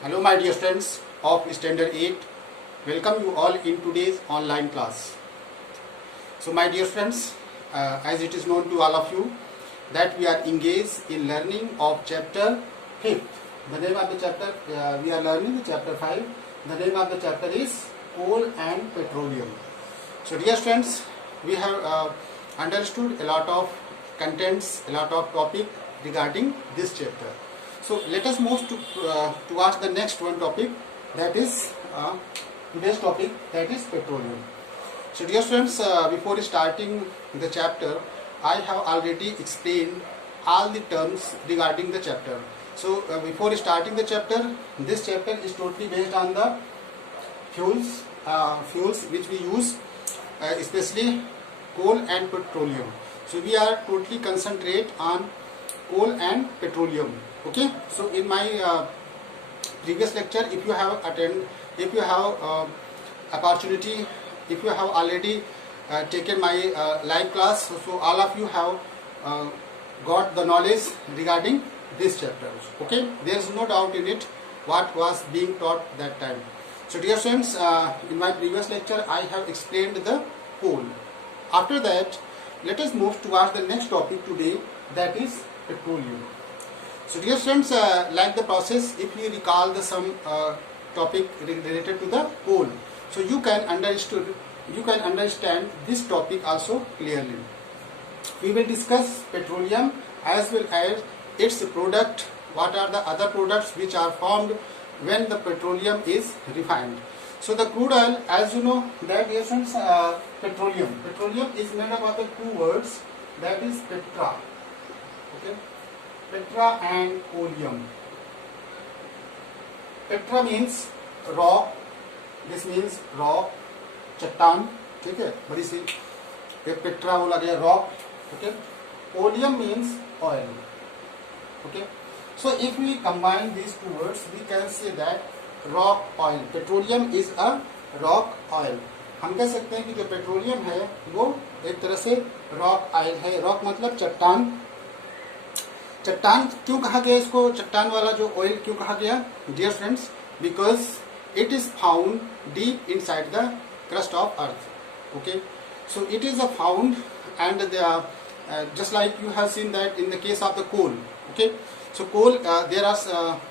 Hello my dear friends of Standard 8. Welcome you all in today's online class. So my dear friends, as it is known to all of you that we are engaged in learning of chapter 5. The name of the chapter, we are learning the chapter 5. The name of the chapter is Coal and Petroleum. So dear friends, we have understood a lot of contents, a lot of topic regarding this chapter. So let us move towards the next one topic, that is today's topic, that is petroleum. So dear friends, before starting the chapter, I have already explained all the terms regarding the chapter. So before starting the chapter, this chapter is totally based on the fuels which we use, especially coal and petroleum. So we are totally concentrate on coal and petroleum. Okay, so in my previous lecture, if you have opportunity, if you have already taken my live class, so all of you have got the knowledge regarding this chapter. Okay, there is no doubt in it what was being taught that time. So dear friends, in my previous lecture I have explained the coal. After that, let us move towards the next topic today, that is petroleum. So dear friends, like the process, if you recall the some topic related to the coal, so you can understand this topic also clearly. We will discuss petroleum as well as its product, what are the other products which are formed when the petroleum is refined. So the crude oil, as you know that dear friends, petroleum is made up of the two words, that is petra. Okay, petra and oleum. Petra means rock, this means rock, चट्टान, ठीक है, बड़ी सी, एक Petra बोला गया rock. Okay, oleum means oil. Okay, so if we combine these two words, we can say that rock oil, petroleum is a rock oil. हम कह सकते हैं कि जो पेट्रोलियम है वो एक तरह से रॉक ऑयल है. रॉक मतलब चट्टान. चट्टान क्यों कहा गया इसको, चट्टान वाला जो ऑयल क्यों कहा गया dear friends, because it is found deep inside the crust of earth. Okay, so it is a found and just like you have seen that in the case of the coal. Okay, so coal, there are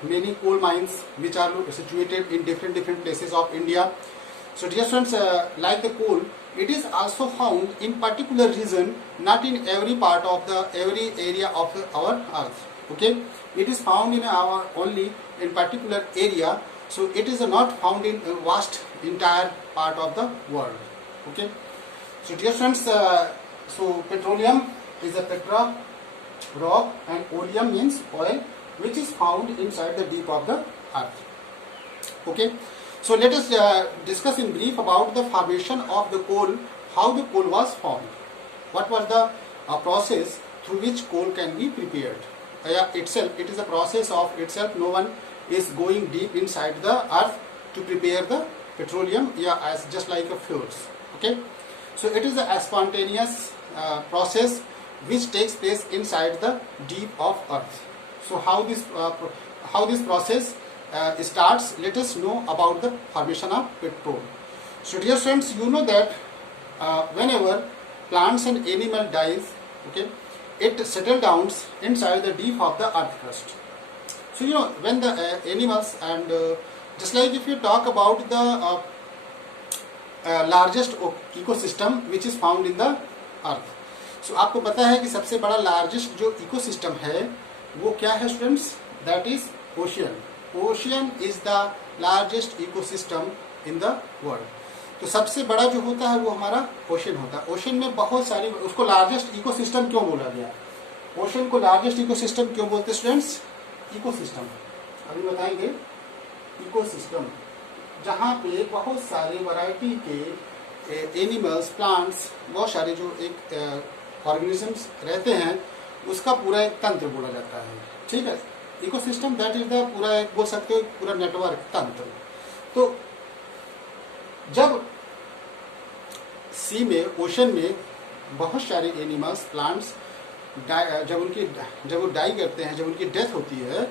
many coal mines which are situated in different places of India. So dear friends, like the coal, it is also found in particular region, not in every part of every area of our earth. Okay, it is found in our only in particular area, so it is not found in a vast entire part of the world. Okay, so dear friends, so petroleum is a petra, rock, and oleum means oil, which is found inside the deep of the earth. Okay, so let us discuss in brief about the formation of the coal, how the coal was formed, what was the process through which coal can be prepared. Itself, it is a process of itself. No one is going deep inside the earth to prepare the petroleum, as just like a fuels. Okay, so it is a spontaneous process which takes place inside the deep of earth. So how this process starts, let us know about the formation of petrol. So dear friends, you know that whenever plants and animal dies, okay, it settles down inside the deep of the earth crust. So you know, when the animals and just like if you talk about the largest ecosystem which is found in the earth. So आपको पता है कि सबसे बड़ा largest जो ecosystem है वो क्या है students, that is ocean. Ocean is the largest ecosystem in the world. तो सबसे बड़ा जो होता है वो हमारा ओशियन होता है. ओशियन में बहुत सारी, उसको लार्जेस्ट इकोसिस्टम क्यों बोला गया, ओशियन को लार्जेस्ट इकोसिस्टम क्यों बोलते हैं स्टूडेंट्स, इकोसिस्टम अभी बताएंगे. इकोसिस्टम जहाँ पे बहुत सारे वैरायटी के एनिमल्स, प्लांट्स, बहुत सारे जो एक ऑर्गेनिजम्स रहते हैं, उसका पूरा एक तंत्र बोला जाता है. ठीक है, इकोसिस्टम दैट इज द पूरा एक बोल सकते हो पूरा नेटवर्क, तंत्र. तो जब सी में, ओशन में बहुत सारे एनिमल्स, प्लांट्स जब वो डाई करते हैं, जब उनकी डेथ होती है,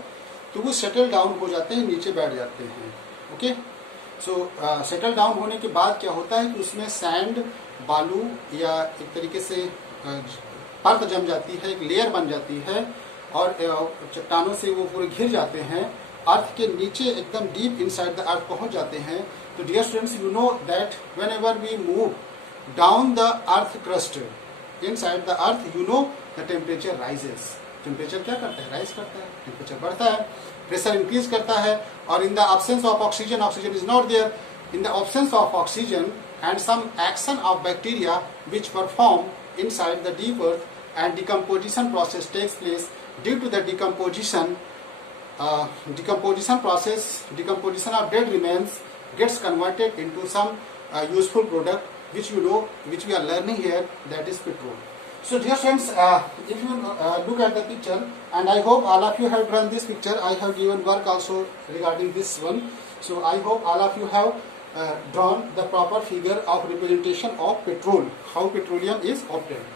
तो वो सेटल डाउन हो जाते हैं, नीचे बैठ जाते हैं। ओके, सो सेटल डाउन होने के बाद क्या होता है कि उसमें सैंड, बालू या एक तरीके से परत जम जाती है, एक लेयर बन जाती है और चट्टानों से वो पूरे घिर जाते हैं, अर्थ के नीचे एकदम डीप इनसाइड द अर्थ पहुंच जाते हैं। तो dear students, you know that whenever we move down the earth crust inside the earth, you know the temperature rises. Temperature क्या करता है? राइज करता है, टेम्परेचर बढ़ता है, प्रेशर इंक्रीज करता है। और in the absence of oxygen, oxygen is not there, in the absence of oxygen and some action of bacteria which perform inside the deep earth and decomposition process takes place. Due to the decomposition process, decomposition of dead remains gets converted into some useful product, which you know, which we are learning here, that is petrol. So dear friends, if you look at the picture, and I hope all of you have drawn this picture, I have given work also regarding this one. So I hope all of you have drawn the proper figure of representation of petrol, how petroleum is obtained,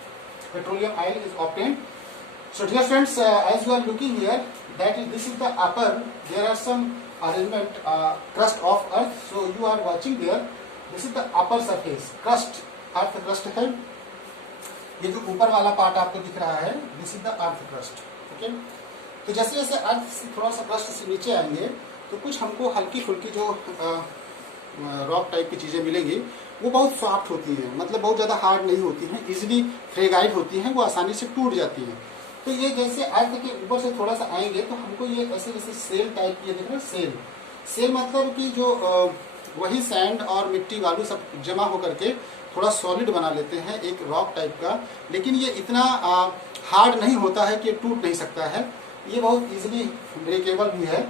petroleum oil is obtained. So dear friends, as you are looking here, that is, this is the upper, there are some arrangement crust of earth, so you are watching there, this is the upper surface crust, earth crust है, ये जो ऊपर वाला part आपको दिख रहा है, this is the earth crust. Okay, तो जैसे जैसे अर्थ से थोड़ा सा क्रस्ट से नीचे आएंगे तो कुछ हमको हल्की फुल्की जो रॉक टाइप की चीजें मिलेंगी, वो बहुत सॉफ्ट होती हैं, मतलब बहुत ज्यादा हार्ड नहीं होती हैं, इजिली फ्रेगाइल होती हैं, वो आसानी से टूट जाती हैं। तो ये जैसे अर्थ के ऊपर से थोड़ा सा आएंगे तो हमको ये ऐसे जैसे सेल टाइप की, देख रहे हैं सेल, सेल मतलब कि जो वही सैंड और मिट्टी बालू सब जमा होकर के थोड़ा सॉलिड बना लेते हैं एक रॉक टाइप का, लेकिन ये इतना हार्ड नहीं होता है कि ये टूट नहीं सकता है, ये बहुत इजिली ब्रेकेबल भी है।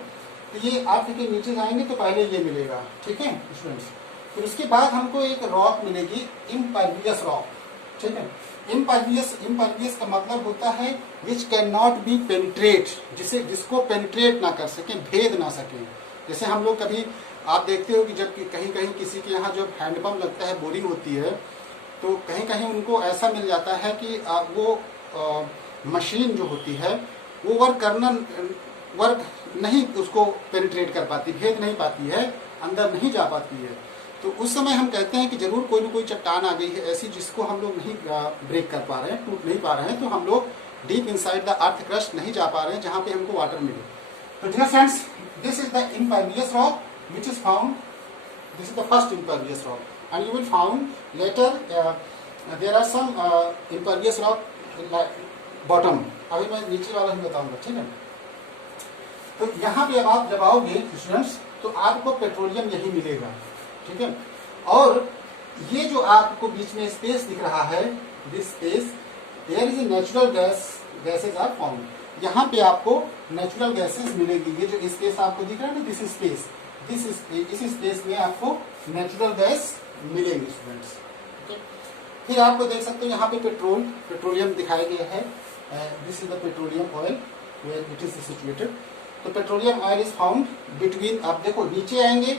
तो ये अर्थ के नीचे जाएंगे तो पहले ये मिलेगा, ठीक है स्टूडेंट्स। फिर उसके बाद हमको एक रॉक मिलेगी, इम्परवियस रॉक, ठीक है। इम्परवियस का मतलब होता है which can not be penetrate, जिसको पेनिट्रेट ना कर सके, भेद ना सके। जैसे हम लोग कभी आप देखते हो कि जब कहीं कहीं किसी के यहाँ जब हैंडपम्प लगता है, बोरिंग होती है, तो कहीं कहीं उनको ऐसा मिल जाता है कि वो मशीन जो होती है वो वर्क नहीं उसको पेनिट्रेट कर पाती, भेद नहीं पाती है, अंदर नहीं जा पाती है। तो उस समय हम कहते हैं कि जरूर कोई न कोई चट्टान आ गई है ऐसी जिसको हम लोग नहीं ब्रेक कर पा रहे हैं, टूट नहीं पा रहे हैं, तो हम लोग deep inside the earth crust नहीं जा पा रहे हैं जहां पे हमको वाटर मिले। तो dear friends, this is the impervious rock which is found, this is the first impervious rock, and you will found later there are some impervious rock bottom. अभी मैं नीचे वाला ही बताऊंगा, ठीक है। तो यहाँ पे अब आप जब आओगे स्टूडेंट्स तो आपको पेट्रोलियम यही मिलेगा, ठीक है। और ये जो आपको बीच में स्पेस दिख रहा है, this space, there is a natural gases are found. यहाँ पे आपको नेचुरल गैसेज मिलेगी। ये जो स्पेस आपको दिख रहा है ना, दिस स्पेस, इस स्पेस में आपको नेचुरल गैस मिलेगी स्टूडेंट्स, ओके। फिर आपको देख सकते हो यहाँ पे पेट्रोलियम दिखाया गया है, this is the petroleum oil where it is situated. तो petroleum oil is found between, आप देखो नीचे आएंगे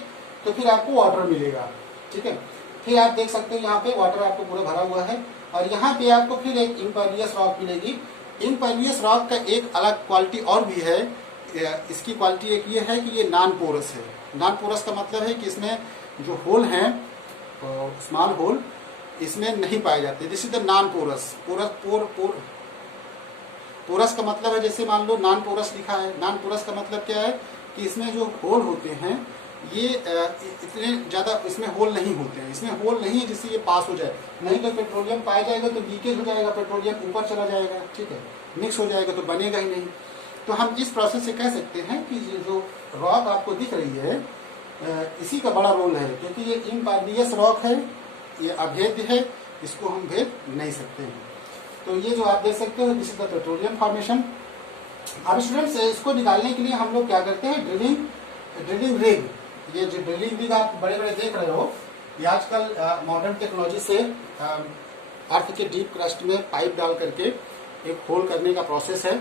तो फिर आपको वाटर मिलेगा, ठीक है। फिर आप देख सकते हो यहाँ पे वाटर आपको पूरा भरा हुआ है, और यहाँ पे आपको फिर एक इम्परवियस रॉक मिलेगी। इम्परवियस रॉक का एक अलग क्वालिटी और भी है, इसकी क्वालिटी एक ये है कि ये नॉन पोरस है। नॉन पोरस का मतलब है कि इसमें जो होल हैं, स्मॉल होल, इसमें नहीं पाए जाते। This is the non porous. Porous का मतलब है, जैसे मान लो नॉन पोरस लिखा है, नॉन पोरस का मतलब क्या है कि इसमें जो होल होते हैं ये इतने ज्यादा इसमें होल नहीं होते हैं, इसमें होल नहीं है जिससे ये पास हो जाए। नहीं तो पेट्रोलियम पाया जाएगा तो लीकेज हो जाएगा, पेट्रोलियम ऊपर चला जाएगा, ठीक है, मिक्स हो जाएगा तो बनेगा ही नहीं। तो हम इस प्रोसेस से कह सकते हैं कि ये जो रॉक आपको दिख रही है, इसी का बड़ा रोल है, क्योंकि ये इम्परवियस रॉक है, ये अभेद्य है, इसको हम भेद नहीं सकते हैं। तो ये जो आप देख सकते हो, this is the petroleum formation. अब स्टूडेंट्स, इसको निकालने के लिए हम लोग क्या करते हैं, ड्रिलिंग रिग, ये जो ड्रिलिंग रिग आप बड़े बड़े देख रहे हो, ये आजकल मॉडर्न टेक्नोलॉजी से अर्थ के डीप क्रस्ट में पाइप डाल करके एक होल करने का प्रोसेस है।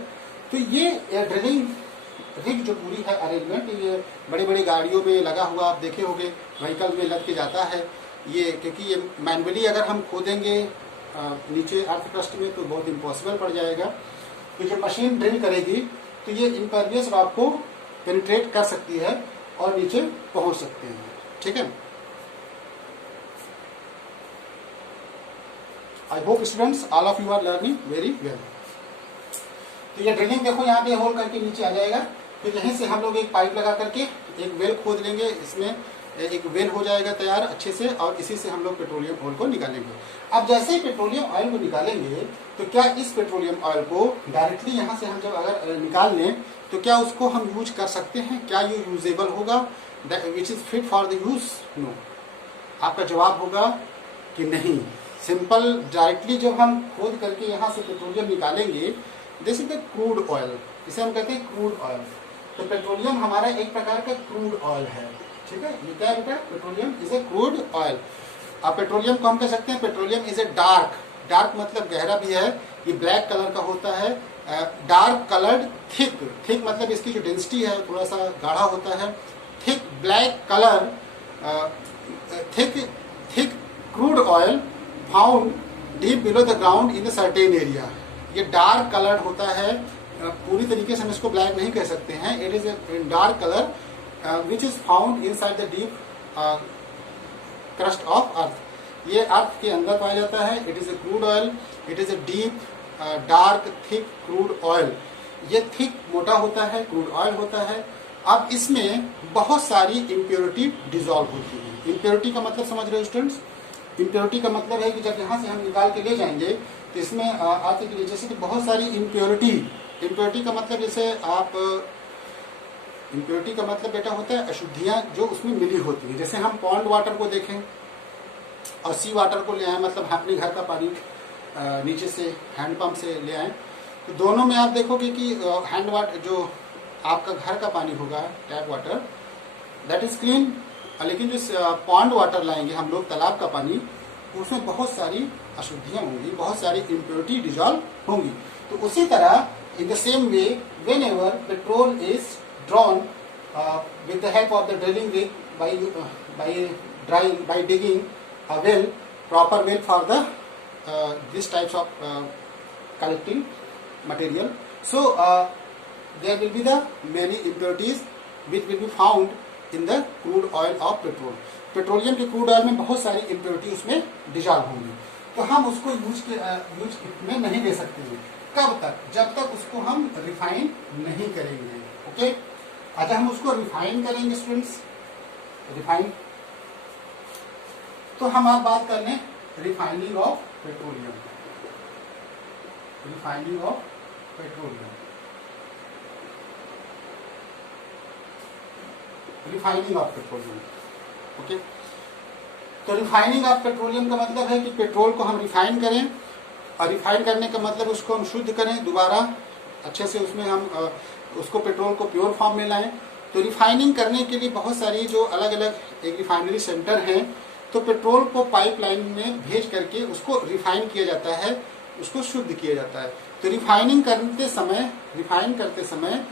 तो ये ड्रिलिंग रिग जो पूरी है अरेंजमेंट, ये बड़ी बड़ी गाड़ियों में लगा हुआ, आप देखे होंगे व्हीकल में लग के जाता है ये, क्योंकि ये मैनुअली अगर हम खोदेंगे नीचे अर्थ क्रस्ट में तो बहुत इम्पॉसिबल पड़ जाएगा। तो जो मशीन ड्रिल करेगी तो ये इम्परवियस रॉक को पेनिट्रेट कर सकती है और नीचे पहुंच सकते हैं, ठीक है। I hope students all of you are learning very well. तो ये ड्रिलिंग देखो यहाँ पे होल करके नीचे आ जाएगा, फिर यहीं से हम लोग एक पाइप लगा करके एक वेल खोद लेंगे, इसमें एक वेल हो जाएगा तैयार अच्छे से, और इसी से हम लोग पेट्रोलियम ऑयल को निकालेंगे। अब जैसे ही पेट्रोलियम ऑयल को निकालेंगे तो क्या इस पेट्रोलियम ऑयल को डायरेक्टली यहाँ से हम जब अगर निकाल लें तो क्या उसको हम यूज कर सकते हैं? क्या ये यूजेबल होगा, which is fit for the use? No. आपका जवाब होगा कि नहीं। सिंपल डायरेक्टली जब हम खोद करके यहाँ से पेट्रोलियम निकालेंगे, this is the crude oil, इसे हम कहते हैं क्रूड ऑयल। तो पेट्रोलियम हमारा एक प्रकार का क्रूड ऑयल है, ठीक है। ये क्या है बेटा? Petroleum is a crude oil. अब पेट्रोलियम को हम कह सकते हैं petroleum is a dark, dark मतलब गहरा भी है, ये ब्लैक कलर का होता है, डार्क कलर्ड थिक, थिक मतलब इसकी जो डेंसिटी है थोड़ा सा गाढ़ा होता है, thick black colour, thick crude oil found deep below the ground in the certain area. ये डार्क कलर्ड होता है, पूरी तरीके से हम इसको ब्लैक नहीं कह सकते हैं, it is a dark colour which is found inside the deep crust of अर्थ। ये अर्थ के अंदर पाया जाता है। It is a crude oil, it is a deep dark thick crude oil. ये थिक मोटा होता है, क्रूड ऑयल होता है। अब इसमें बहुत सारी इम्प्योरिटी डिजॉल्व होती है। इम्प्योरिटी का मतलब समझ रहे हो स्टूडेंट्स? इम्प्योरिटी का मतलब है कि जब यहाँ से हम निकाल के ले जाएंगे तो इसमें आते के लिए जैसे कि बहुत सारी इम्प्योरिटी, इम्प्योरिटी का मतलब जैसे आप, इम्प्योरिटी का मतलब बेटा होता है अशुद्धियां जो उसमें मिली होती है। जैसे हम पॉन्ड वाटर को देखें और सी वाटर को ले आए, मतलब अपने घर का पानी नीचे से हैंडपंप से ले आए, तो दोनों में आप देखोगे कि हैंड वाटर जो आपका घर का पानी होगा, tap water, that is clean. लेकिन जो पॉन्ड वाटर लाएंगे हम लोग, तालाब का पानी, उसमें बहुत सारी अशुद्धियां होंगी, बहुत सारी इम्प्योरिटी डिजॉल्व होंगी। तो उसी तरह in the same way when ever petrol is drawn with the help of the drilling rig by digging a well, proper well for the these types of collecting material. So there will be the many impurities which will be found in the crude oil of petrol. Petroleum के crude oil में बहुत सारी impurity उसमें dissolve होंगी, तो हम उसको use में नहीं ले सकते हैं। कब तक? जब तक उसको हम रिफाइन नहीं करेंगे। ओके, अच्छा हम उसको रिफाइन करेंगे स्टूडेंट्स, रिफाइन। तो हम आप बात कर लें refining of petroleum, refining of petroleum, refining of petroleum. Okay, तो रिफाइनिंग ऑफ पेट्रोलियम का मतलब है कि पेट्रोल को हम रिफाइन करें, और रिफाइन करने का मतलब उसको हम शुद्ध करें, दोबारा अच्छे से उसमें हम उसको पेट्रोल को प्योर फॉर्म में लाएं। तो रिफाइनिंग करने के लिए बहुत सारी जो अलग अलग एक रिफाइनरी सेंटर हैं, तो पेट्रोल को पाइपलाइन में भेज करके उसको रिफाइन किया जाता है, उसको शुद्ध किया जाता है। तो रिफाइनिंग करते समय, रिफाइन करते समय,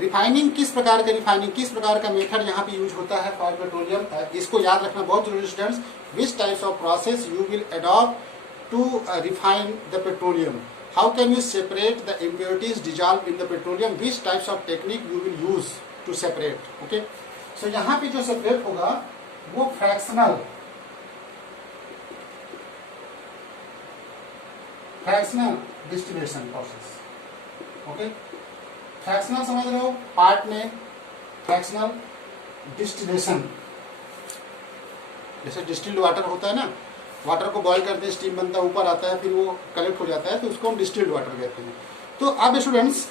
रिफाइनिंग किस प्रकार का, रिफाइनिंग किस प्रकार का मेथड यहाँ पे यूज होता है फॉर पेट्रोलियम, इसको याद रखना बहुत जरूरी students. Which types of process you will adopt to refine the petroleum, how can you separate the impurities dissolve in the petroleum, which types of technique you will use to separate. Okay, so यहाँ पे जो separate होगा वो fractional distillation process. Okay, fractional समझ रहे हो, part में fractional distillation, जैसे डिस्टिल्ड वाटर होता है ना, वाटर को बॉईल करते हैं, स्टीम बनता है, ऊपर आता है, फिर वो कलेक्ट हो जाता है, तो उसको हम डिस्टिल्ड वाटर कहते हैं। तो अब स्टूडेंट्स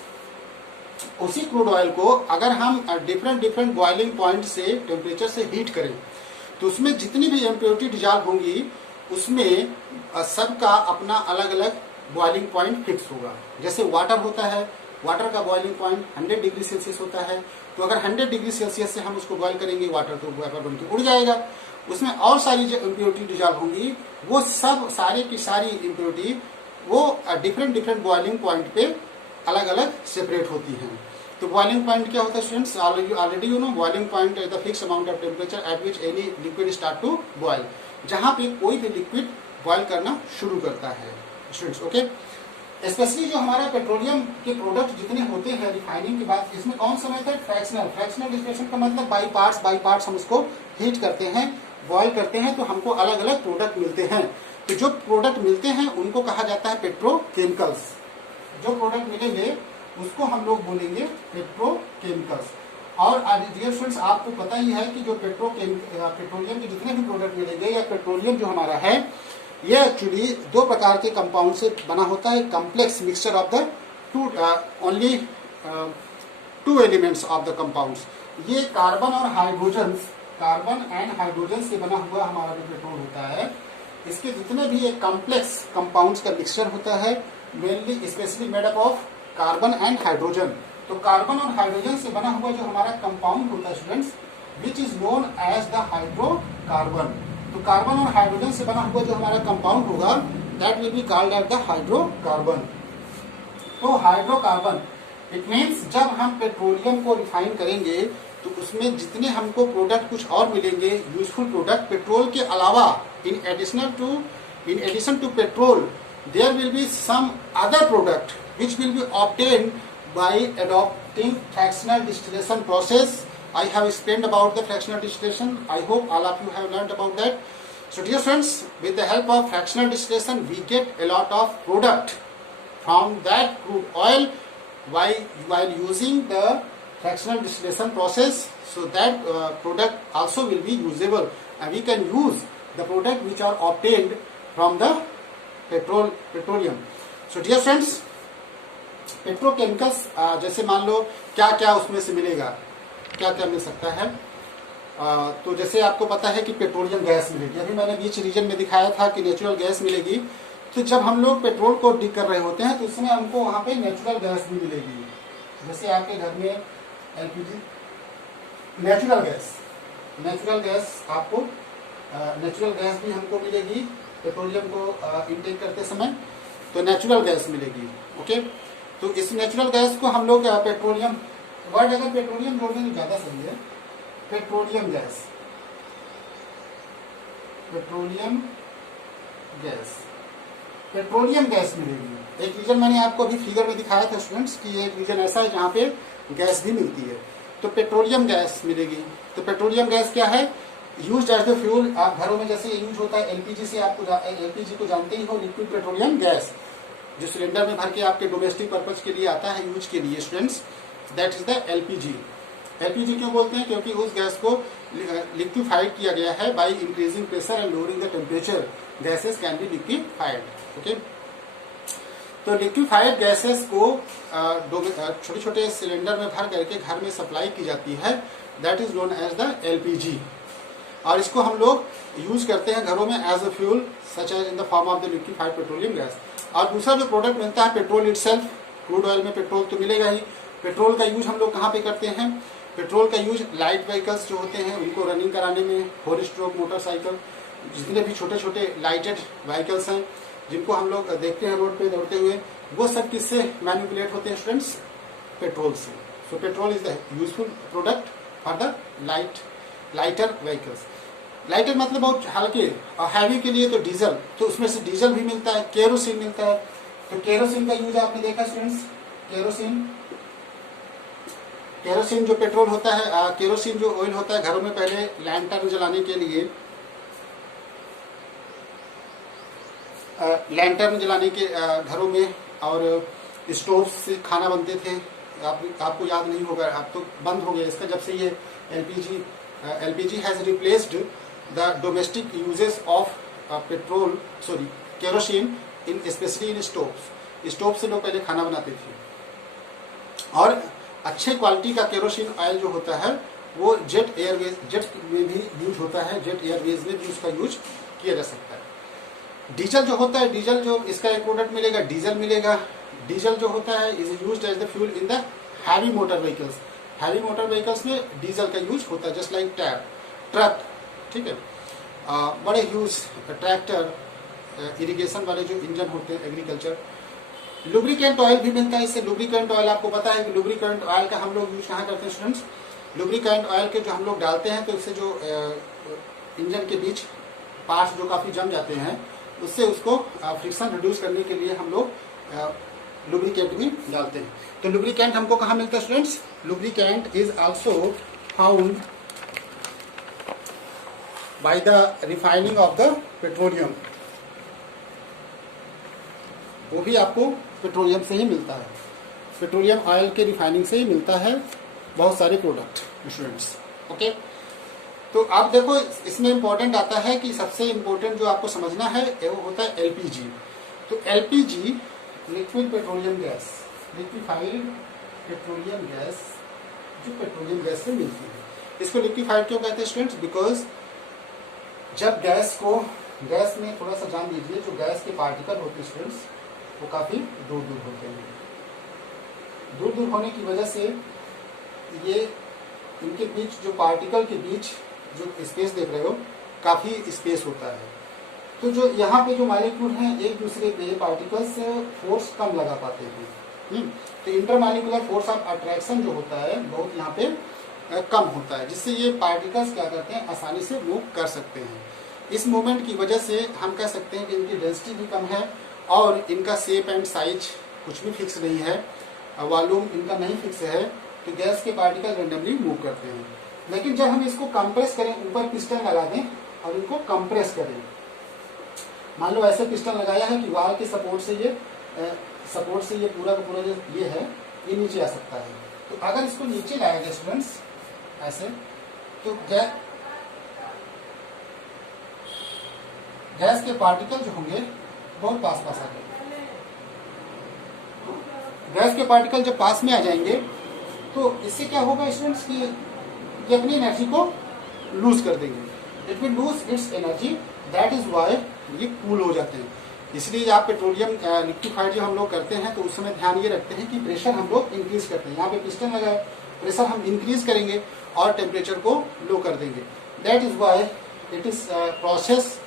उसी क्रूड ऑयल को अगर हम डिफरेंट बॉइलिंग पॉइंट से, टेम्परेचर से हीट करें, तो उसमें जितनी भी इम्प्योरिटी डिजॉल्व होंगी उसमें सबका अपना अलग अलग बॉइलिंग पॉइंट फिक्स होगा। जैसे वाटर होता है, वाटर का बॉइलिंग पॉइंट 100 डिग्री सेल्सियस होता है, तो अगर 100 डिग्री सेल्सियस से हम उसको बॉइल करेंगे वाटर, तो वेपर बन के उड़ जाएगा। उसमें और सारी जो इम्प्योरिटी डिजॉल्व होंगी, वो सब सारी की सारी इम्प्योरिटी वो डिफरेंट बॉइलिंग पॉइंट पे अलग अलग सेपरेट होती हैं। तो बॉइलिंग पॉइंट क्या होता है students? Already you know, boiling point is the fix amount of temperature at which any liquid start to boil, जहां पे कोई भी लिक्विड बॉयल करना शुरू करता है स्टूडेंट्स। ओके, स्पेशली जो हमारा पेट्रोलियम के प्रोडक्ट जितने होते हैं रिफाइनिंग के बाद, इसमें कौन सा मेथड, फ्रैक्शनल डिस्टिलेशन का मतलब बाई पार्ट्स हम उसको हीट करते हैं, बॉयल करते हैं, तो हमको अलग अलग प्रोडक्ट मिलते हैं। तो जो प्रोडक्ट मिलते हैं उनको कहा जाता है पेट्रोकेमिकल्स। जो प्रोडक्ट मिलेंगे उसको हम लोग बोलेंगे पेट्रोकेमिकल्स। और डियर स्टूडेंट्स, आपको पता ही है कि जो पेट्रोलियम के जितने भी प्रोडक्ट मिलेंगे या पेट्रोलियम जो हमारा है, ये एक्चुअली दो प्रकार के कंपाउंड से बना होता है। Complex mixture of the only two elements of the compounds. ये कार्बन एंड हाइड्रोजन से बना हुआ हमारा जो पेट्रोल होता है, इसके जितने भी एक कॉम्प्लेक्स कंपाउंड्स का मिक्सचर होता है, mainly specially made up of carbon and hydrogen. तो कार्बन और हाइड्रोजन से बना हुआ जो हमारा कंपाउंड होता है students, which is known as the hydrocarbon. तो कार्बन और हाइड्रोजन से बना हुआ जो हमारा कंपाउंड होगा, that will be called as the hydrocarbon. तो हाइड्रोकार्बन इट मीन्स जब हम पेट्रोलियम को रिफाइन करेंगे तो उसमें जितने हमको प्रोडक्ट कुछ और मिलेंगे, यूजफुल प्रोडक्ट पेट्रोल के अलावा, in addition to petrol there will be some other product which will be obtained by adopting fractional distillation process. I have explained about the fractional distillation. I hope all of you have learned about that. So dear friends, with the help of fractional distillation we get a lot of product from that crude oil while using the fractional distillation process. So that product also will be usable and we can use the product which are obtained from the petroleum. So dear friends, petrochemicals जैसे मान लो क्या क्या उसमें से मिलेगा, क्या क्या मिल सकता है। तो जैसे आपको पता है कि पेट्रोलियम गैस मिलेगी, अभी मैंने बीच रीजन में दिखाया था कि नेचुरल गैस मिलेगी। तो जब हम लोग पेट्रोल को डिग कर रहे होते हैं तो उसमें हमको वहां पे नेचुरल गैस भी मिलेगी। जैसे आपके घर में एलपीजी, नेचुरल गैस आपको नेचुरल गैस भी हमको मिलेगी पेट्रोलियम को इनटेक करते समय, तो नेचुरल गैस मिलेगी। ओके, तो इस नेचुरल गैस को हम लोग पेट्रोलियम वर्ड अगर पेट्रोलियम जोड़ दें तो ज्यादा सही है। पेट्रोलियम गैस मिलेगी। एक रीजन मैंने आपको अभी फिगर में दिखाया था स्टूडेंट्स कि एक रीजन ऐसा है जहाँ पे गैस भी मिलती है, तो पेट्रोलियम गैस मिलेगी। तो पेट्रोलियम गैस क्या है, यूज एज द फ्यूल। आप घरों में जैसे यूज होता है एलपीजी से, आपको एलपीजी को जानते ही हो, लिक्विड पेट्रोलियम गैस, जो सिलेंडर में भर के आपके डोमेस्टिक पर्पज के लिए आता है यूज के लिए students, that is the LPG. LPG क्यों बोलते हैं, क्योंकि उस गैस को लिक्विफाइड किया गया है by increasing pressure and lowering the temperature, gases can be liquefied. Okay, तो लिक्विफाइड गैसेस को छोटे छोटे सिलेंडर में भर करके घर में सप्लाई की जाती है, that is known as the LPG. और इसको हम लोग यूज करते हैं घरों में as a fuel such as in the form of the liquefied petroleum gas. और दूसरा जो प्रोडक्ट मिलता है पेट्रोल इटसेल्फ, क्रूड ऑयल में पेट्रोल तो मिलेगा ही। पेट्रोल का यूज हम लोग कहाँ पे करते हैं, पेट्रोल का यूज लाइट व्हीकल्स जो होते हैं उनको रनिंग कराने में, 4 स्ट्रोक मोटरसाइकिल, जितने भी छोटे छोटे लाइटेड व्हीकल्स हैं जिनको हम लोग देखते हैं रोड पे दौड़ते हुए, वो सब किससे मैनिपुलेट होते हैं स्टूडेंट्स, पेट्रोल से। So petrol is the useful product for the lighter vehicles. Lighter मतलब बहुत हल्के, और हैवी के लिए तो डीजल, तो उसमें से डीजल भी मिलता है, केरोसिन मिलता है। तो केरोसिन का यूज आपने देखा स्टूडेंट्स, केरोसिन जो पेट्रोल होता है, केरोसिन जो ऑयल होता है, घरों में पहले लैंटर्न जलाने के लिए, घरों में, और स्टोव से खाना बनते थे। आपको याद नहीं होगा, अब तो बंद हो गया इसका जब से ये LPG has replaced the domestic uses of kerosene in specially in stove से लोग पहले खाना बनाते थे। और अच्छे क्वालिटी का केरोसिन ऑयल जो होता है वो जेट में भी यूज होता है, जेट एयरवेज में भी उसका यूज किया जा सकता है। डीजल जो होता है, डीजल जो इसका एक प्रोडक्ट मिलेगा, डीजल मिलेगा। डीजल जो होता है is used as the fuel in the heavy motor vehicles. Heavy motor vehicles में डीजल का यूज होता है, जस्ट लाइक ट्रक, ठीक है। बड़े ह्यूज ट्रैक्टर, इरिगेशन वाले जो इंजन होते हैं, एग्रीकल्चर। लुब्रिकेंट ऑयल भी मिलता है इससे। लुब्रिकेंट ऑयल आपको पता है कि लुब्रिकेंट ऑयल का हम लोग यूज कहाँ करते हैं स्टूडेंट्स, लुब्रिकेंट ऑयल के जो हम लोग डालते हैं तो इससे जो इंजन के बीच पार्ट्स जो काफी जम जाते हैं, उससे उसको फ्रिक्शन रिड्यूस करने के लिए हम लोग लुब्रिकेंट भी डालते हैं। तो लुब्रिकेंट हमको कहाँ मिलता है students? Lubricant is also found by the refining of the petroleum. वो भी आपको पेट्रोलियम से ही मिलता है, पेट्रोलियम ऑयल के रिफाइनिंग से ही मिलता है बहुत सारे प्रोडक्ट स्टूडेंट्स। ओके, तो आप देखो इसमें इंपॉर्टेंट आता है कि सबसे इंपॉर्टेंट जो आपको समझना है वो होता है एलपीजी। तो LPG liquid petroleum gas, liquefied petroleum gas, जो पेट्रोलियम गैस से मिलती है। इसको लिक्विफाइड क्यों कहते हैं स्टूडेंट्स? बिकॉज जब गैस में थोड़ा सा जान लीजिए, जो गैस के पार्टिकल होते हैं स्टूडेंट्स वो काफी दूर दूर होते हैं। दूर दूर होने की वजह से ये इनके बीच जो पार्टिकल के बीच जो स्पेस देख रहे हो काफी स्पेस होता है। तो जो यहाँ पे जो मॉलिक्यूल हैं एक दूसरे पे पार्टिकल्स फोर्स कम लगा पाते हैं। तो इंटरमॉलिक्यूलर फोर्स ऑफ अट्रैक्शन जो होता है बहुत यहाँ पे कम होता है, जिससे ये पार्टिकल्स क्या करते हैं आसानी से मूव कर सकते हैं। इस मूवमेंट की वजह से हम कह सकते हैं कि इनकी डेंसिटी भी कम है और इनका शेप एंड साइज कुछ भी फिक्स नहीं है, वॉल्यूम इनका नहीं फिक्स है, तो गैस के पार्टिकल रेंडमली मूव करते हैं। लेकिन जब हम इसको कंप्रेस करें, ऊपर पिस्टन लगा दें और इनको कंप्रेस करें, मान लो ऐसे पिस्टन लगाया है कि वॉल के सपोर्ट से ये पूरा का पूरा जो ये है ये नीचे आ सकता है। तो अगर इसको नीचे लाया जाए स्टूडेंट्स ऐसे, तो गैस के पार्टिकल जो होंगे बहुत पास पास आ जाएंगे। गैस के पार्टिकल जब पास में आ जाएंगे तो इससे क्या होगा स्टूडेंट्स कि ये अपनी एनर्जी को लूज कर देंगे, it will lose its energy, that is why ये कूल हो जाते हैं। इसलिए आप पेट्रोलियम लिक्विफाइड जो हम लोग करते हैं तो उस समय ध्यान ये रखते हैं कि प्रेशर हम लोग इंक्रीज करते हैं। यहाँ पे पिस्टन लगाए, प्रेशर हम इंक्रीज करेंगे और टेम्परेचर को लो कर देंगे। That is why it is process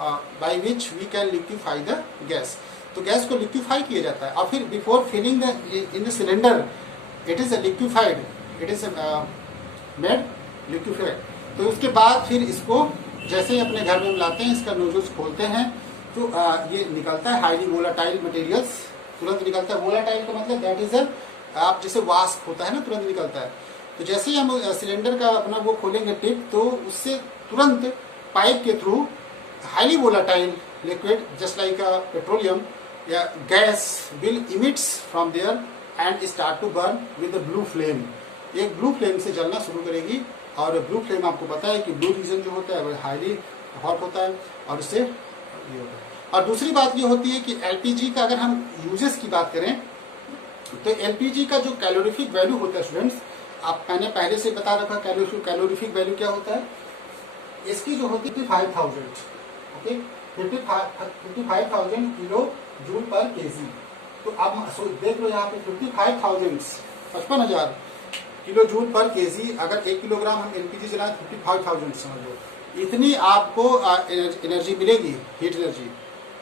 by which we can liquefy the gas. तो गैस को लिक्विफाई किया जाता है और फिर before filling in the cylinder it is liquefied, it is made liquefied. तो उसके बाद फिर इसको जैसे ही अपने घर में लाते हैं, इसका नोजल्स खोलते हैं तो ये निकलता है हाईली वोलाटाइल मटेरियल्स, तुरंत निकलता है। वोलाटाइल का मतलब दैट इज आप जैसे वास्प होता है ना, तुरंत निकलता है। तो जैसे ही हम सिलेंडर का अपना वो खोलेंगे टिप, तो उससे तुरंत पाइप के through highly volatile liquid just like petroleum या gas will emits from there and start to burn with blue flame. एक ब्लू फ्लेम से जलना शुरू करेगी और ब्लू फ्लेम आपको पता है कि ब्लू रीजन जो होता है वो हाईली हॉट होता है और इससे ये होता है। और दूसरी बात ये होती है कि एलपीजी का अगर हम यूजेस की बात करें तो एलपीजी का जो कैलोरीफिक वैल्यू होता है स्टूडेंट्स, मैंने पहले से बता रखा कैलोरीफिक वैल्यू क्या होता है। इसकी जो होती है 55,000 ओके 55,000 किलो जूल पर केजी। तो आप देख लो यहाँ पे 55,000 किलो जूल पर केजी। अगर 1 किलोग्राम हम एलपीजी जलाएं 55,000 समझ लो, इतनी आपको एनर्जी मिलेगी, हीट एनर्जी।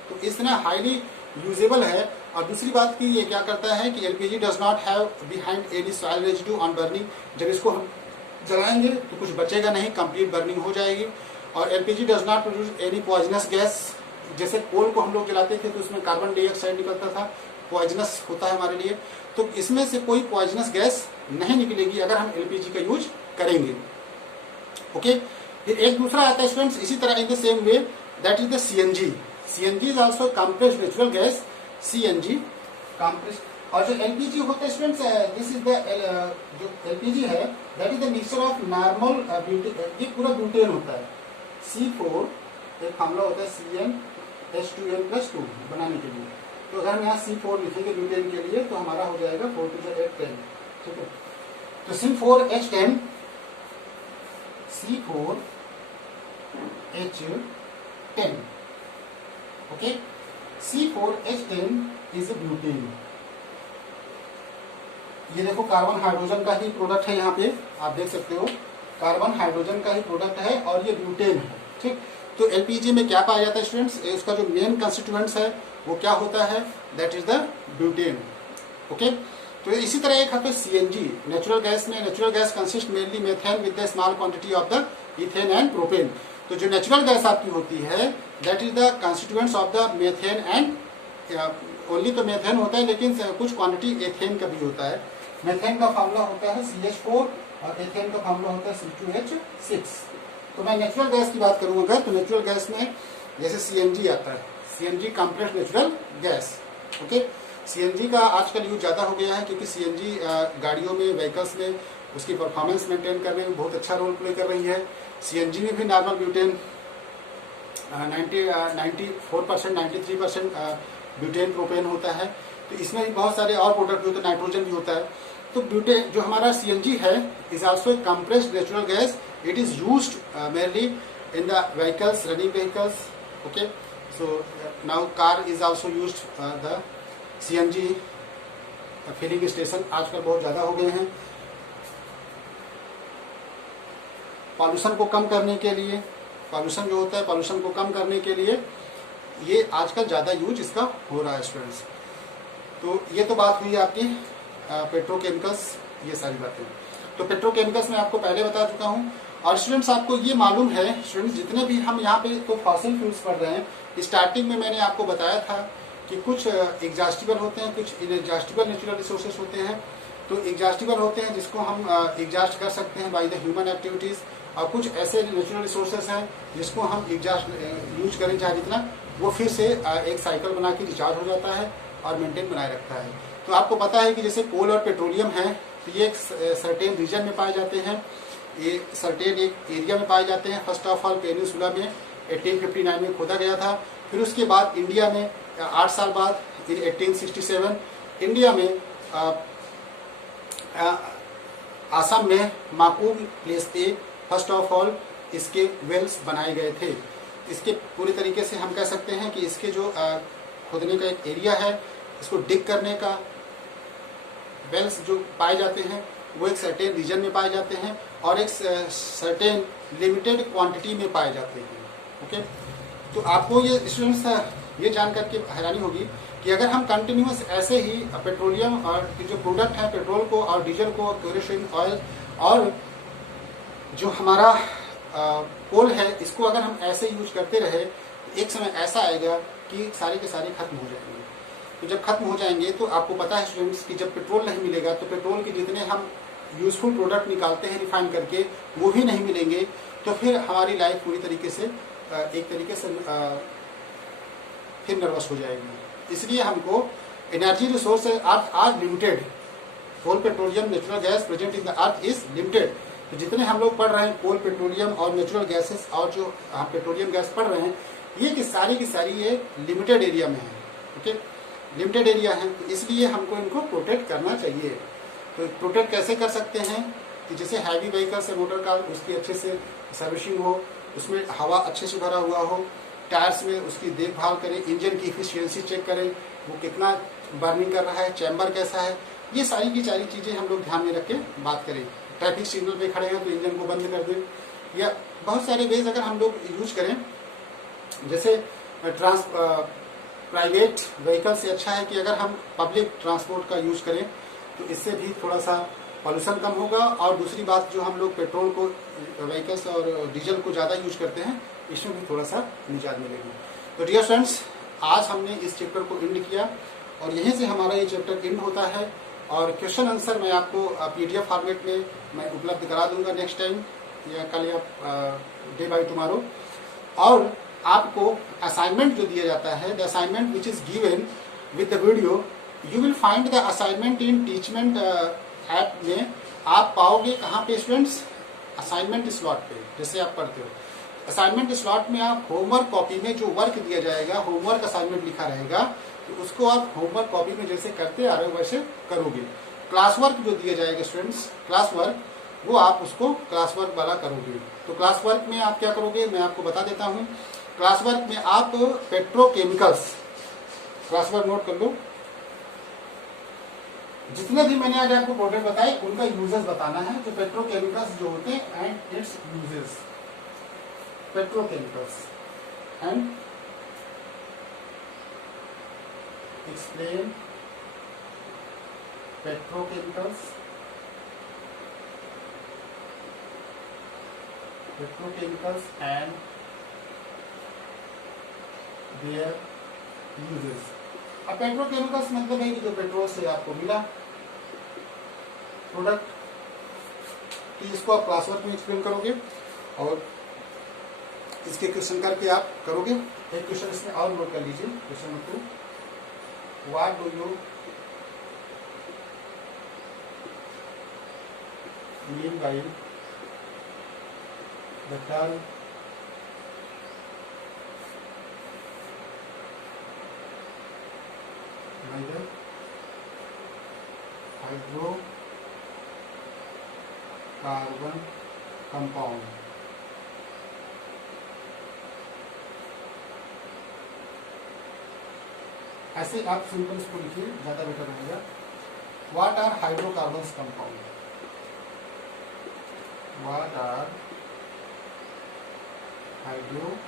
तो इतना हाईली यूजेबल है। और दूसरी बात की ये क्या करता है कि LPG does not have behind any soil residue on burning. जब इसको हम जलाएंगे तो कुछ बचेगा नहीं, कंप्लीट बर्निंग हो जाएगी। और LPG does not produce any poisonous gas. जैसे कोल को हम लोग जलाते थे तो उसमें कार्बन डाइऑक्साइड निकलता था, पॉइजनस होता है हमारे लिए। तो इसमें से कोई पॉइजनस गैस नहीं निकलेगी अगर हम एलपीजी का यूज करेंगे। ओके, फिर एक दूसरा आता है स्टूडेंट्स इसी तरह in the same way, that is the CNG. CNG is also compressed natural gas, CNG compressed. और जो एलपीजी होता है स्टूडेंट्स, दिस इज द जो एलपीजी है that is the mixture of normal butane. ये पूरा ब्यूटेन होता है। C4 एक फार्मूला होता है CnH2n+2 बनाने के लिए। तो अगर हम यहाँ C4 लिखेंगे ब्यूटेन के लिए तो हमारा हो जाएगा 4 to the 8 10। ठीक है, तो C4H10 okay. C4H10 is a butane. ये देखो कार्बन हाइड्रोजन का ही प्रोडक्ट है, यहाँ पे आप देख सकते हो कार्बन हाइड्रोजन का ही प्रोडक्ट है और ये ब्यूटेन है। ठीक, तो एलपीजी में क्या पाया जाता है स्टूडेंट्स, उसका जो मेन कंस्टिट्यूएंट्स है वो क्या होता है, that is the butane. Okay, तो इसी तरह एक है सीएनजी नेचुरल गैस में। Natural gas consist mainly methane with the small quantity of the ethane and propane. तो जो नेचुरल गैस आपकी होती है that is the constituents of the methane and only तो मेथेन होता है, लेकिन कुछ क्वांटिटी एथेन का भी होता है। मेथेन का फार्मूला होता है CH4 और एथेन का फार्मूला होता है C2H6। तो मैं नेचुरल गैस की बात करूंगा तो नेचुरल गैस में जैसे CNG आता है, CNG compressed natural gas. Okay, CNG का आजकल यूज ज़्यादा हो गया है क्योंकि CNG गाड़ियों में, व्हीकल्स में उसकी परफॉर्मेंस मेंटेन करने में बहुत अच्छा रोल प्ले कर रही है। CNG में भी नॉर्मल ब्यूटेन 94%, 93% ब्यूटेन प्रोपेन होता है। तो इसमें भी बहुत सारे और प्रोडक्ट होते हैं, नाइट्रोजन भी होता है। तो ब्यूटेन जो हमारा CNG है is also a compressed natural gas. It is used mainly in the vehicles, running vehicles. Okay, so now car is also used the CNG। Filling station आजकल बहुत ज्यादा हो गए हैं पॉल्यूशन को कम करने के लिए। पॉल्यूशन जो होता है, पॉल्यूशन को कम करने के लिए ये आजकल ज़्यादा यूज इसका हो रहा है स्टूडेंट्स। तो ये तो बात हुई आपकी पेट्रोकेमिकल्स, ये सारी बातें। तो पेट्रोकेमिकल्स मैं आपको पहले बता चुका हूँ। और स्टूडेंट्स आपको ये मालूम है स्टूडेंट्स, जितने भी हम यहाँ पे तो फॉसिल फ्यूल्स पढ़ रहे हैं, स्टार्टिंग में मैंने आपको बताया था कि कुछ एग्जॉस्टिबल होते हैं, कुछ इनएग्जॉस्टिबल नेचुरल रिसोर्सेज होते हैं। तो एग्जॉस्टिबल होते हैं जिसको हम एग्जॉस्ट कर सकते हैं बाय द ह्यूमन एक्टिविटीज, और कुछ ऐसे नेचुरल रिसोर्सेज हैं जिसको हम एग्जॉस्ट यूज करें चाहे जितना, वो फिर से एक साइकिल बना के रिचार्ज हो जाता है और मेंटेन बनाए रखता है। तो आपको पता है कि जैसे कोल और पेट्रोलियम है तो ये एक सर्टेन रीजन में पाए जाते हैं, ये सर्टेन एक एरिया में पाए जाते हैं। फर्स्ट ऑफ ऑल पेनिनसुला में 1859 में खोदा गया था। फिर उसके बाद इंडिया में 8 साल बाद इन 1867 इंडिया में आसाम में माकूम प्लेस पे फर्स्ट ऑफ ऑल इसके वेल्स बनाए गए थे। इसके पूरी तरीके से हम कह सकते हैं कि इसके जो खोदने का एक एरिया है, इसको डिग करने का, वेल्स जो पाए जाते हैं वो एक सर्टेन रीजन में पाए जाते हैं और एक सर्टेन लिमिटेड क्वांटिटी में पाए जाते हैं। ओके, तो आपको ये स्टूडेंट्स ये जान करके हैरानी होगी कि अगर हम कंटिन्यूस ऐसे ही पेट्रोलियम और जो प्रोडक्ट है, पेट्रोल को और डीजल को, केरोसिन ऑयल और जो हमारा कोल है, इसको अगर हम ऐसे यूज करते रहे तो एक समय ऐसा आएगा कि सारे के सारे खत्म हो जाएंगे। तो जब खत्म हो जाएंगे तो आपको पता है स्टूडेंट्स कि जब पेट्रोल नहीं मिलेगा तो पेट्रोल के जितने हम यूजफुल प्रोडक्ट निकालते हैं रिफाइन करके वो भी नहीं मिलेंगे। तो फिर हमारी लाइफ पूरी तरीके से एक तरीके से फिर नर्वस हो जाएगी। इसलिए हमको energy resource earth are limited, coal petroleum natural gas present in the earth is limited. तो जितने हम लोग पढ़ रहे हैं कोल पेट्रोलियम और नेचुरल गैसेस और जो हम पेट्रोलियम गैस पढ़ रहे हैं, ये की सारी ये लिमिटेड एरिया में है। ओके, लिमिटेड एरिया है, तो इसलिए हमको इनको प्रोटेक्ट करना चाहिए। तो प्रोटेक्ट कैसे कर सकते हैं कि जैसे हैवी व्हीकल्स है, मोटर कार, उसकी अच्छे से सर्विसिंग हो, उसमें हवा अच्छे से भरा हुआ हो, टायर्स में उसकी देखभाल करें, इंजन की इफिशियंसी चेक करें, वो कितना बर्निंग कर रहा है, चैम्बर कैसा है, ये सारी की सारी चीज़ें हम लोग ध्यान में रख के बात करें। ट्रैफिक सिग्नल पे खड़े हैं तो इंजन को बंद कर दें, या बहुत सारे वेज अगर हम लोग यूज करें। जैसे प्राइवेट व्हीकल से अच्छा है कि अगर हम पब्लिक ट्रांसपोर्ट का यूज करें तो इससे भी थोड़ा सा पॉल्यूशन कम होगा। और दूसरी बात, जो हम लोग पेट्रोल को व्हीकल्स और डीजल को ज़्यादा यूज करते हैं, इसमें भी थोड़ा सा निजात मिलेगी। तो डियर फ्रेंड्स, आज हमने इस चैप्टर को एंड किया और यहीं से हमारा ये चैप्टर एंड होता है। और क्वेश्चन आंसर मैं आपको PDF फॉर्मेट में मैं उपलब्ध करा दूंगा नेक्स्ट टाइम, या कल या डे बाय टुमारो। और आपको असाइनमेंट जो दिया जाता है, the assignment which is given with the video, you will find the assignment in Teachmint app में। आप पाओगे कहाँ पे स्टूडेंट्स? असाइनमेंट स्लॉट पे, जैसे आप पढ़ते हो असाइनमेंट स्लॉट में आप होमवर्क कॉपी में जो वर्क दिया जाएगा, होमवर्क असाइनमेंट लिखा रहेगा, तो उसको आप होमवर्क कॉपी में जैसे करते आ रहे हो वैसे करोगे। क्लास वर्क जो दिया जाएगा स्टूडेंट्स, क्लास वर्क, वो आप उसको क्लास वर्क वाला करोगे। तो क्लास वर्क में आप क्या करोगे, मैं आपको बता देता हूँ। क्लास वर्क में आप पेट्रोकेमिकल्स, क्लास वर्क नोट कर लो, जितने भी मैंने आज आपको प्रोडक्ट बताए उनका यूजेस बताना है। जो पेट्रोकेमिकल्स जो होते हैं and it's uses, petrochemicals and explain petrochemicals and their uses। अब पेट्रोकेमिकल्स मतलब है कि जो पेट्रोल से आपको मिला प्रोडक्ट, इसको आप क्लास वर्क में एक्सप्लेन करोगे और इसके क्वेश्चन करके आप करोगे। एक क्वेश्चन इसमें और नोट कर लीजिए, question number 2, what do you mean by the term hydrocarbon compound? ऐसे आप सिंपल इसको लिखिए, ज्यादा बेटर रहेगा। What are hydrocarbon compound? What are hydrocarbon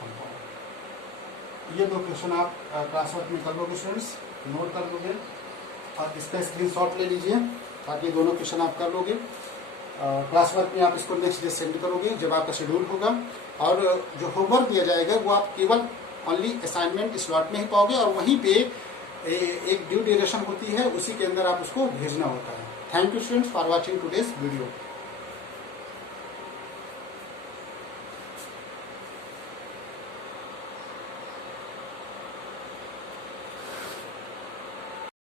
compound? ये दो क्वेश्चन आप क्लास वर्क में कर लोगे स्टूडेंट्स, नोट कर लोगे और इसका स्क्रीनशॉट ले लीजिए ताकि दोनों क्वेश्चन आप कर लोगे। क्लास वर्क में आप इसको नेक्स्ट डे सेंड करोगे जब आपका शेड्यूल होगा, और जो होमवर्क दिया जाएगा वो आप केवल ओनली असाइनमेंट स्लॉट में ही पाओगे और वहीं पे एक ड्यू ड्यूरेशन होती है, उसी के अंदर आप उसको भेजना होता है। Thank you students for watching today's video.